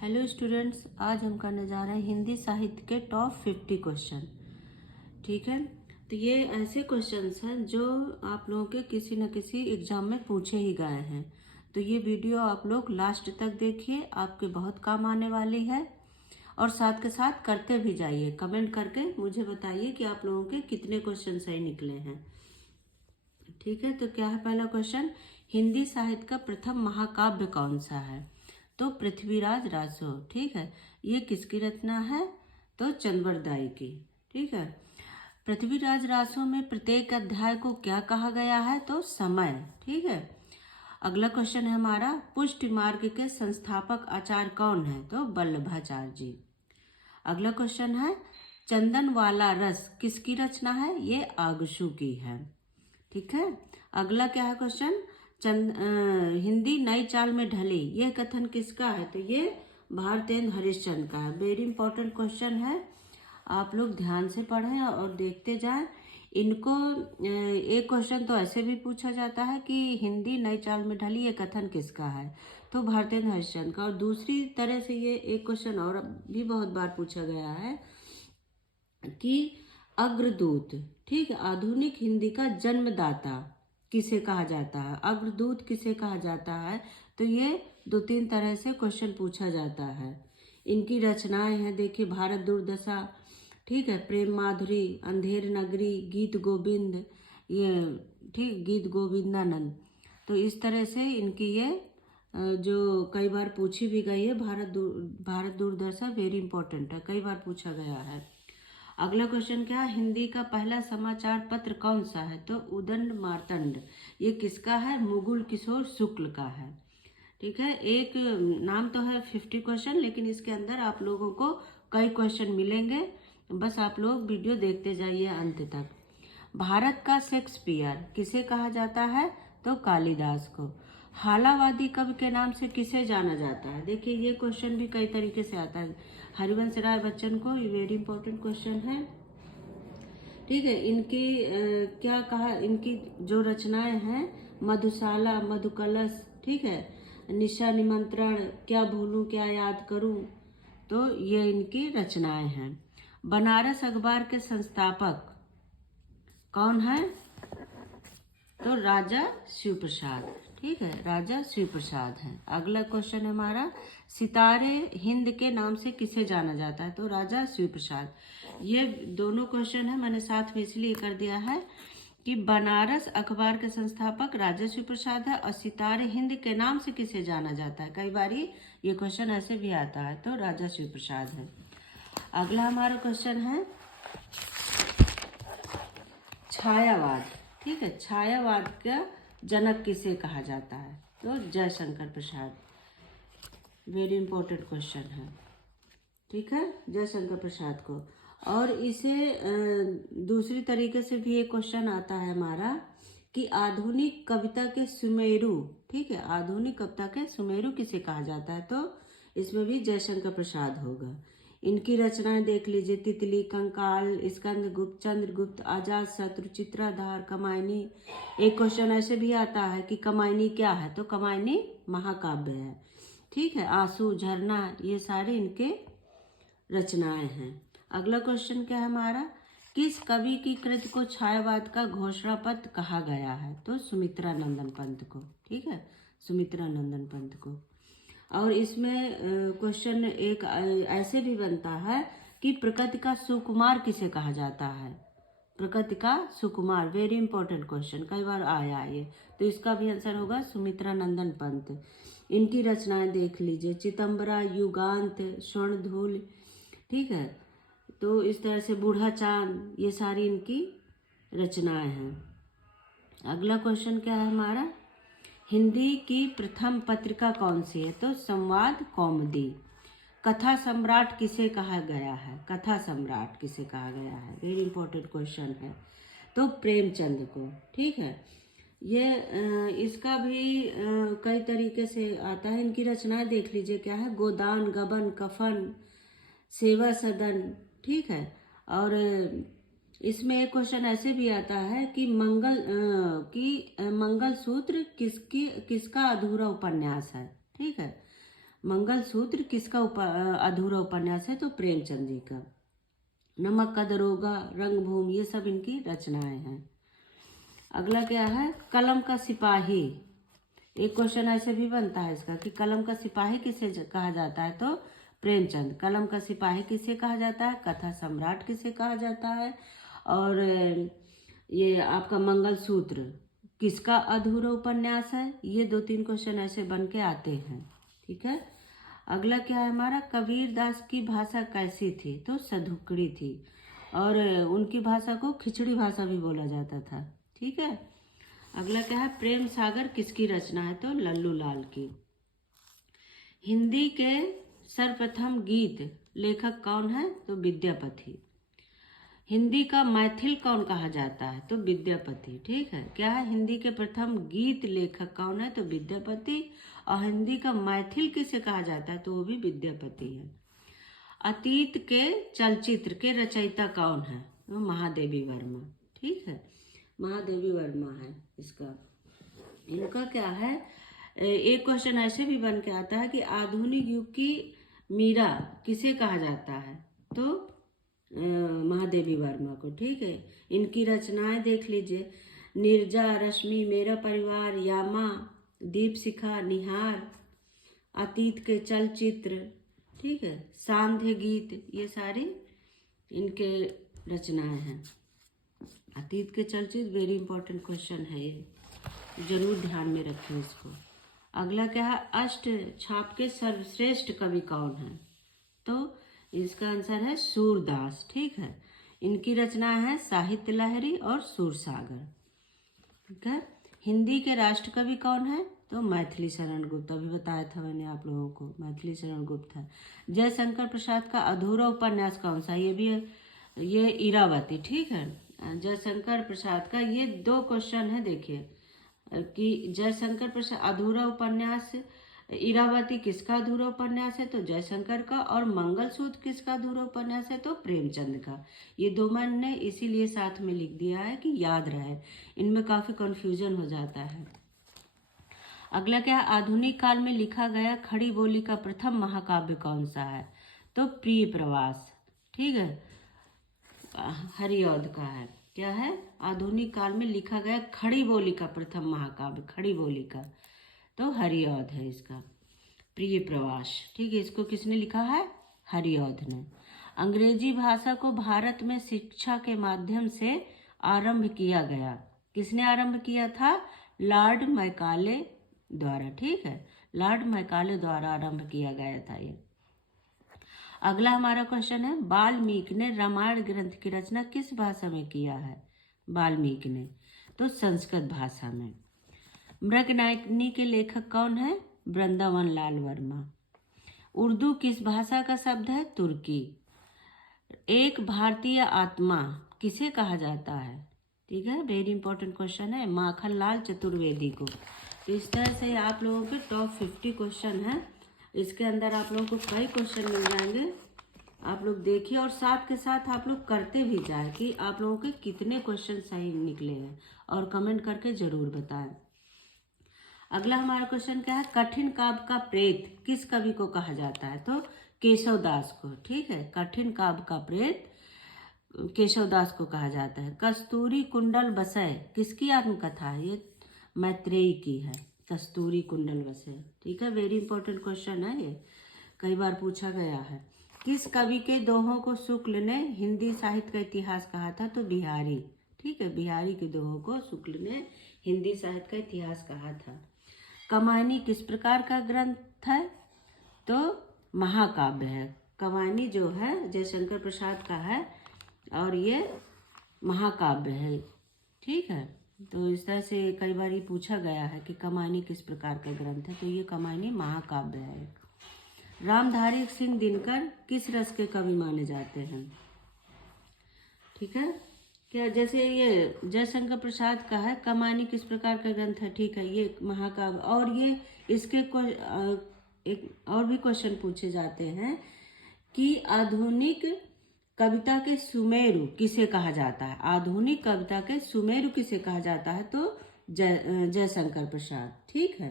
Hello students, आज हम करने जा रहे हैं हिंदी साहित्य के टॉप 50 क्वेश्चन। ठीक है, तो ये ऐसे क्वेश्चंस हैं जो आप लोगों के किसी न किसी एग्जाम में पूछे ही गए हैं। तो ये वीडियो आप लोग लास्ट तक देखिए, आपके बहुत काम आने वाली है। और साथ के साथ करते भी जाइए, कमेंट करके मुझे बताइए कि आप लोगों के कितने क्वेश्चन सही निकले हैं। ठीक है, तो क्या है पहला क्वेश्चन, हिंदी साहित्य का प्रथम महाकाव्य कौन सा है? तो पृथ्वीराज रासो। ठीक है, ये किसकी रचना है? तो चंद्रवरदाई की। ठीक है, पृथ्वीराज रासो में प्रत्येक अध्याय को क्या कहा गया है? तो समय। ठीक है, अगला क्वेश्चन है हमारा, पुष्टि मार्ग के संस्थापक आचार्य कौन है? तो वल्लभाचार्य जी। अगला क्वेश्चन है, चंदन वाला रस किसकी रचना है? ये आगसू की है। ठीक है, अगला क्या है क्वेश्चन, हिंदी नई चाल में ढली, यह कथन किसका है? तो ये भारतेंदु हरिश्चंद्र का है। वेरी इंपॉर्टेंट क्वेश्चन है, आप लोग ध्यान से पढ़ें और देखते जाएं इनको। एक क्वेश्चन तो ऐसे भी पूछा जाता है कि हिंदी नई चाल में ढली, ये कथन किसका है? तो भारतेंदु हरिश्चंद्र का। और दूसरी तरह से ये एक क्वेश्चन और भी बहुत बार पूछा गया है कि अग्रदूत, ठीक है, आधुनिक हिंदी का जन्मदाता किसे कहा जाता है? अग्रदूत किसे कहा जाता है? तो ये दो तीन तरह से क्वेश्चन पूछा जाता है। इनकी रचनाएं हैं, देखिए, भारत दुर्दशा, ठीक है, प्रेम माधुरी, अंधेर नगरी, गीत गोविंद, ये ठीक, गीत गोविंदानंद। तो इस तरह से इनकी ये जो कई बार पूछी भी गई है, भारत दुर्दशा वेरी इंपॉर्टेंट है, कई बार पूछा गया है। अगला क्वेश्चन क्या है, हिंदी का पहला समाचार पत्र कौन सा है? तो उदंड मार्तंड। ये किसका है? मुकुल किशोर शुक्ल का है। ठीक है, एक नाम तो है 50 क्वेश्चन, लेकिन इसके अंदर आप लोगों को कई क्वेश्चन मिलेंगे, बस आप लोग वीडियो देखते जाइए अंत तक। भारत का शेक्सपियर किसे कहा जाता है? तो कालिदास को। हालावादी कवि के नाम से किसे जाना जाता है? देखिए, ये क्वेश्चन भी कई तरीके से आता है। हरिवंश राय बच्चन को, ये वेरी इंपॉर्टेंट क्वेश्चन है। ठीक है, इनकी क्या कहा, इनकी जो रचनाएं हैं, मधुशाला, मधुकलश, ठीक है, निशा निमंत्रण, क्या भूलूं क्या याद करूं, तो ये इनकी रचनाएं हैं। बनारस अखबार के संस्थापक कौन है? तो राजा शिव प्रसाद। ठीक है, राजा शिव प्रसाद है। अगला क्वेश्चन है हमारा, सितारे हिंद के नाम से किसे जाना जाता है? तो राजा शिव प्रसाद। ये दोनों क्वेश्चन है, मैंने साथ में इसलिए कर दिया है कि बनारस अखबार के संस्थापक राजा शिव प्रसाद है, और सितारे हिंद के नाम से किसे जाना जाता है? कई बार ये क्वेश्चन ऐसे भी आता है, तो राजा शिव प्रसाद है। अगला हमारा क्वेश्चन है छायावाद। ठीक है, छायावाद का जनक किसे कहा जाता है? तो Jaishankar Prasad. Very important question है। ठीक है, जयशंकर प्रसाद को। और इसे दूसरी तरीके से भी एक क्वेश्चन आता है हमारा कि आधुनिक कविता के सुमेरु, ठीक है, आधुनिक कविता के सुमेरु किसे कहा जाता है? तो इसमें भी जयशंकर प्रसाद होगा। इनकी रचनाएं देख लीजिए, तितली, कंकाल, स्कंद गुप्त, चंद्रगुप्त, आजाद शत्रु, चित्राधार, कमायनी। एक क्वेश्चन ऐसे भी आता है कि कमायनी क्या है? तो कमायनी महाकाव्य है। ठीक है, आंसू, झरना, ये सारे इनके रचनाएं हैं। अगला क्वेश्चन क्या है हमारा, किस कवि की कृति को छायावाद का घोषणा पत्र कहा गया है? तो सुमित्रा नंदन पंत को। ठीक है, सुमित्रा नंदन पंत को। और इसमें क्वेश्चन एक ऐसे भी बनता है कि प्रकृति का सुकुमार किसे कहा जाता है? प्रकृति का सुकुमार, वेरी इंपॉर्टेंट क्वेश्चन, कई बार आया ये, तो इसका भी आंसर होगा सुमित्रा नंदन पंत। इनकी रचनाएं देख लीजिए, चितंबरा, युगांत, स्वर्णधूल, ठीक है, तो इस तरह से बूढ़ा चांद, ये सारी इनकी रचनाएं हैं। अगला क्वेश्चन क्या है हमारा, हिंदी की प्रथम पत्रिका कौन सी है? तो संवाद कौमुदी। कथा सम्राट किसे कहा गया है? कथा सम्राट किसे कहा गया है? वेरी इंपॉर्टेंट क्वेश्चन है, तो प्रेमचंद को। ठीक है, ये इसका भी कई तरीके से आता है। इनकी रचनाएं देख लीजिए, क्या है, गोदान, गबन, कफन, सेवा सदन, ठीक है। और इसमें एक क्वेश्चन ऐसे भी आता है कि मंगल सूत्र किसका अधूरा उपन्यास है? ठीक है, मंगलसूत्र किसका अधूरा उपन्यास है? तो प्रेमचंद जी का। नमक का दरोगा, रंगभूमि, ये सब इनकी रचनाएं हैं। अगला क्या है? कलम का सिपाही। एक क्वेश्चन ऐसे भी बनता है इसका कि कलम का सिपाही किसे कहा जाता है? तो प्रेमचंद। कलम का सिपाही किसे कहा जाता है? कथा सम्राट किसे कहा जाता है? और ये आपका मंगलसूत्र किसका अधूरा उपन्यास है? ये 2-3 क्वेश्चन ऐसे बन के आते हैं। ठीक है। अगला क्या है हमारा? कबीर दास की भाषा कैसी थी? तो सधुकड़ी थी, और उनकी भाषा को खिचड़ी भाषा भी बोला जाता था। ठीक है। अगला क्या है? प्रेम सागर किसकी रचना है? तो लल्लू लाल की। हिंदी के सर्वप्रथम गीत लेखक कौन है? तो विद्यापति। हिंदी का मैथिल कौन कहा जाता है? तो विद्यापति। ठीक है। क्या है? हिंदी के प्रथम गीत लेखक कौन है? तो विद्यापति। और हिंदी का मैथिल किसे कहा जाता है? तो वो भी विद्यापति है। अतीत के चलचित्र के रचयिता कौन है? तो महादेवी वर्मा। ठीक है, महादेवी वर्मा है इसका। इनका क्या है? एक क्वेश्चन ऐसे भी बन के आता है कि आधुनिक युग की मीरा किसे कहा जाता है? तो महादेवी वर्मा को। ठीक है। इनकी रचनाएं देख लीजिए। निर्जा, रश्मि, मेरा परिवार, यामा, दीप शिखा, निहार, अतीत के चलचित्र, ठीक है, सांध्य गीत, ये सारे इनके रचनाएं हैं। अतीत के चलचित्र वेरी इंपॉर्टेंट क्वेश्चन है, ये जरूर ध्यान में रखें इसको। अगला क्या है? अष्ट छाप के सर्वश्रेष्ठ कवि कौन है? तो इसका आंसर है सूरदास। ठीक है। इनकी रचना है साहित्य लहरी और सूरसागर। ठीक है। हिंदी के राष्ट्र कवि कौन है? तो मैथिली शरण गुप्त। अभी बताया था मैंने आप लोगों को, मैथिली शरण गुप्त है। जयशंकर प्रसाद का अधूरा उपन्यास कौन सा? ये भी है, ये इरावती। ठीक है। जयशंकर प्रसाद का ये 2 क्वेश्चन है, देखिए कि जयशंकर प्रसाद अधूरा उपन्यास, इरावती किसका अधूरा उपन्यास है? तो जयशंकर का। और मंगलसूत्र किसका अधूरा उपन्यास है? तो प्रेमचंद का। ये 2 मैंने इसीलिए साथ में लिख दिया है कि याद रहे, इनमें काफी कंफ्यूजन हो जाता है। अगला क्या? आधुनिक काल में लिखा गया खड़ी बोली का प्रथम महाकाव्य कौन सा है? तो प्रिय प्रवास। ठीक है, हरिऔध का है। क्या है? आधुनिक काल में लिखा गया खड़ी बोली का प्रथम महाकाव्य, खड़ी बोली का, तो हरिऔध है इसका, प्रिय प्रवास। ठीक है। इसको किसने लिखा है? हरिऔध ने। अंग्रेजी भाषा को भारत में शिक्षा के माध्यम से आरंभ किया गया, किसने आरंभ किया था? लॉर्ड मैकाले द्वारा। ठीक है, लॉर्ड मैकाले द्वारा आरंभ किया गया था ये। अगला हमारा क्वेश्चन है, वाल्मीकि ने रामायण ग्रंथ की रचना किस भाषा में किया है? वाल्मीकि ने, तो संस्कृत भाषा में। मृगनायिनी के लेखक कौन है? वृंदावन लाल वर्मा। उर्दू किस भाषा का शब्द है? तुर्की। एक भारतीय आत्मा किसे कहा जाता है? ठीक है, वेरी इंपॉर्टेंट क्वेश्चन है, माखन लाल चतुर्वेदी को। तो इस तरह से आप लोगों के टॉप 50 क्वेश्चन हैं। इसके अंदर आप लोगों को कई क्वेश्चन मिल जाएंगे, आप लोग देखिए और साथ के साथ आप लोग करते भी जाए कि आप लोगों के कितने क्वेश्चन सही निकले हैं, और कमेंट करके जरूर बताएं। अगला हमारा क्वेश्चन क्या है? कठिन काव्य का प्रेत किस कवि को कहा जाता है? तो केशव दास को। ठीक है, कठिन काव्य का प्रेत केशव दास को कहा जाता है। कस्तूरी कुंडल बसय किसकी आत्मकथा है? ये मैत्रेयी की है, कस्तूरी कुंडल बसय। ठीक है, वेरी इंपॉर्टेंट क्वेश्चन है, ये कई बार पूछा गया है। किस कवि के दोहों को शुक्ल ने हिंदी साहित्य का इतिहास कहा था? तो बिहारी। ठीक है, बिहारी के दोहों को शुक्ल ने हिंदी साहित्य का इतिहास कहा था। कमानी किस प्रकार का ग्रंथ है? तो महाकाव्य है। कमानी जो है जयशंकर प्रसाद का है, और ये महाकाव्य है। ठीक है, तो इस तरह से कई बार ये पूछा गया है कि कमानी किस प्रकार का ग्रंथ है, तो ये कमानी महाकाव्य है। रामधारी सिंह दिनकर किस रस के कवि माने जाते हैं? ठीक है, क्या जैसे ये जयशंकर प्रसाद का है, कमानी किस प्रकार का ग्रंथ है? ठीक है, ये महाकाव्य। और ये इसके एक और भी क्वेश्चन पूछे जाते हैं कि आधुनिक कविता के सुमेरु किसे कहा जाता है? आधुनिक कविता के सुमेरु किसे कहा जाता है? तो जयशंकर प्रसाद। ठीक है,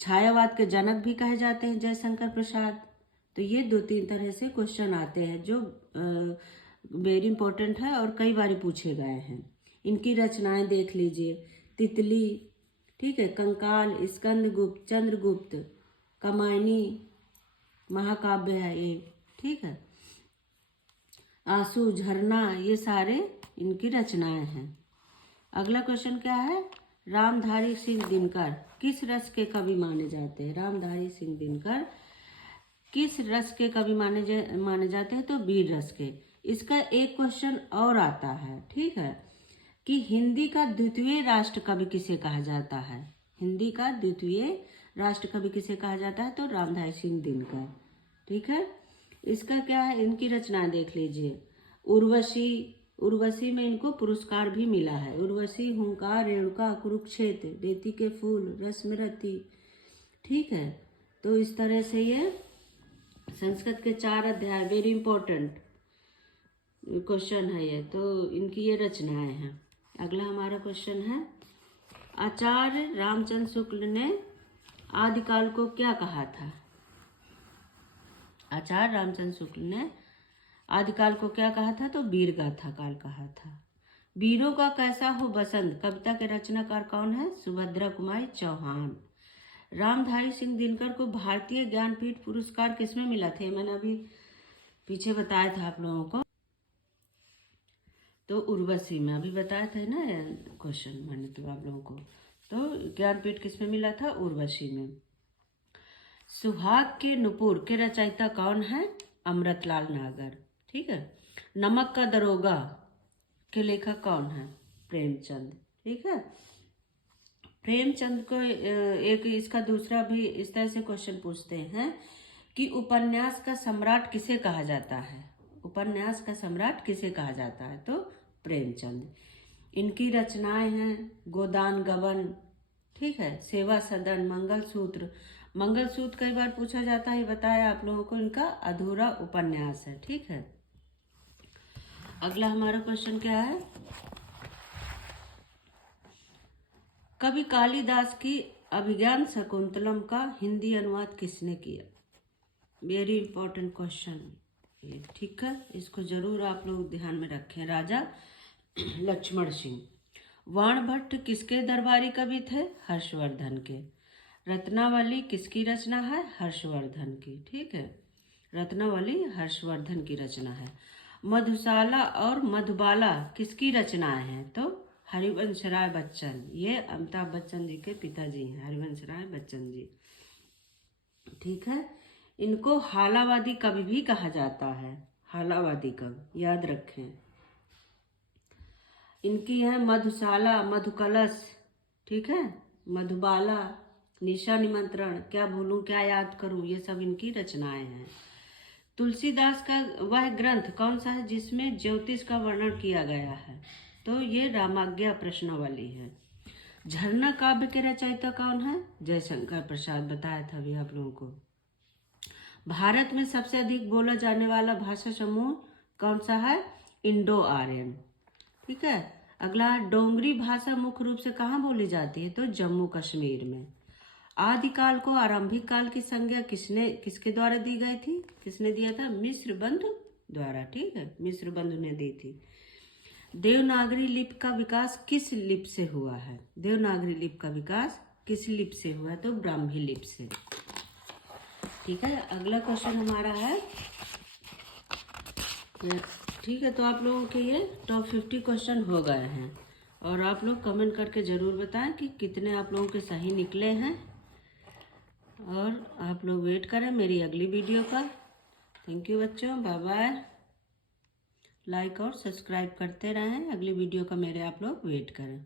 छायावाद के जनक भी कहे जाते हैं जयशंकर प्रसाद। तो ये 2-3 तरह से क्वेश्चन आते हैं जो वेरी इंपॉर्टेंट है और कई बार पूछे गए हैं। इनकी रचनाएं देख लीजिए। तितली, ठीक है, कंकाल, स्कंदगुप्त, चंद्रगुप्त, कामायनी महाकाव्य है ये, ठीक है, आंसू, झरना, ये सारे इनकी रचनाएं हैं। अगला क्वेश्चन क्या है? रामधारी सिंह दिनकर किस रस के कवि माने जाते हैं? रामधारी सिंह दिनकर किस रस के कवि माने जाते हैं? तो वीर रस के। इसका एक क्वेश्चन और आता है, ठीक है, कि हिंदी का द्वितीय राष्ट्र कवि किसे कहा जाता है? हिंदी का द्वितीय राष्ट्र कवि किसे कहा जाता है? तो रामधारी सिंह दिनकर, ठीक है। इसका क्या है? इनकी रचना देख लीजिए। उर्वशी में इनको पुरस्कार भी मिला है। उर्वशी, हुंकार, रेणुका, कुरुक्षेत्र, रेती के फूल, रश्मिरथी, ठीक है। तो इस तरह से ये संस्कृत के 4 अध्याय, वेरी इंपॉर्टेंट क्वेश्चन है ये, तो इनकी ये रचनाएं हैं। अगला हमारा क्वेश्चन है, आचार्य रामचंद्र शुक्ल ने आदिकाल को क्या कहा था? आचार्य रामचंद्र शुक्ल ने आदिकाल को क्या कहा था? तो वीर गाथा काल कहा था। वीरों का कैसा हो बसंत कविता के रचनाकार कौन है? सुभद्रा कुमारी चौहान। रामधारी सिंह दिनकर को भारतीय ज्ञानपीठ पुरस्कार किसमें मिला था? मैंने अभी पीछे बताया था आप लोगों को, तो उर्वशी में अभी बताया था ना क्वेश्चन मैंने तो आप लोगों को। तो ज्ञानपीठ किसमें मिला था? उर्वशी में। सुहाग के नुपुर के रचयिता कौन है? अमृतलाल नागर, ठीक है। नमक का दरोगा के लेखक कौन है? प्रेमचंद, ठीक है। प्रेमचंद को एक इसका दूसरा भी इस तरह से क्वेश्चन पूछते हैं कि उपन्यास का सम्राट किसे कहा जाता है? उपन्यास का सम्राट किसे कहा जाता है? तो प्रेमचंद। इनकी रचनाएं हैं गोदान गबन, ठीक है, सेवा सदन, मंगलसूत्र। मंगलसूत्र कई बार पूछा जाता है, बताया आप लोगों को, इनका अधूरा उपन्यास है, ठीक है। अगला हमारा क्वेश्चन क्या है? कवि कालिदास की अभिज्ञान शकुंतलम का हिंदी अनुवाद किसने किया? वेरी इंपॉर्टेंट क्वेश्चन ये, ठीक है, इसको जरूर आप लोग ध्यान में रखें। राजा लक्ष्मण सिंह। वाणभट्ट किसके दरबारी कवि थे? हर्षवर्धन के। रत्नावली किसकी रचना है? हर्षवर्धन की, ठीक है। रत्नावली हर्षवर्धन की रचना है। मधुशाला और मधुबाला किसकी रचनाएं हैं? तो हरिवंश राय बच्चन, ये अमिताभ बच्चन जी के पिताजी हैं, हरिवंश राय बच्चन जी, ठीक है। इनको हालावादी कवि भी कहा जाता है, हालावादी कवि, याद रखें। इनकी है मधुशाला, मधुकलश, ठीक है, मधुबाला, निशा निमंत्रण, क्या भूलूं क्या याद करूं, ये सब इनकी रचनाएं हैं। तुलसीदास का वह ग्रंथ कौन सा है जिसमें ज्योतिष का वर्णन किया गया है? तो ये रामाज्ञा प्रश्नावली है। झरना काव्य के रचयिता कौन है? जयशंकर प्रसाद, बताया था अभी आप लोगों को। भारत में सबसे अधिक बोला जाने वाला भाषा समूह कौन सा है? इंडो आर्यन, ठीक है। अगला, डोंगरी भाषा मुख्य रूप से कहाँ बोली जाती है? तो जम्मू कश्मीर में। आदिकाल को आरंभिक काल की संज्ञा किसके द्वारा दी गई थी? किसने दिया था? मिस्र बंधु द्वारा, ठीक है, मिस्र बंधु ने दी थी। देवनागरी लिपि का विकास किस लिपि से हुआ है? देवनागरी लिपि का विकास किस लिपि से हुआ है? तो ब्राह्मी लिपि से, ठीक है। अगला क्वेश्चन हमारा है, ठीक है, तो आप लोगों के ये टॉप 50 क्वेश्चन हो गए हैं और आप लोग कमेंट करके ज़रूर बताएं कि कितने आप लोगों के सही निकले हैं, और आप लोग वेट करें मेरी अगली वीडियो का। थैंक यू बच्चों, बाय बाय। लाइक और सब्सक्राइब करते रहें, अगली वीडियो का मेरे आप लोग वेट करें।